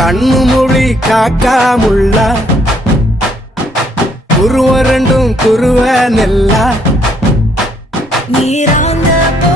கண்ணு மொழி காக்காமுள்ள குருவ ரெண்டும் குருவ நெல்லா நீராங்க போ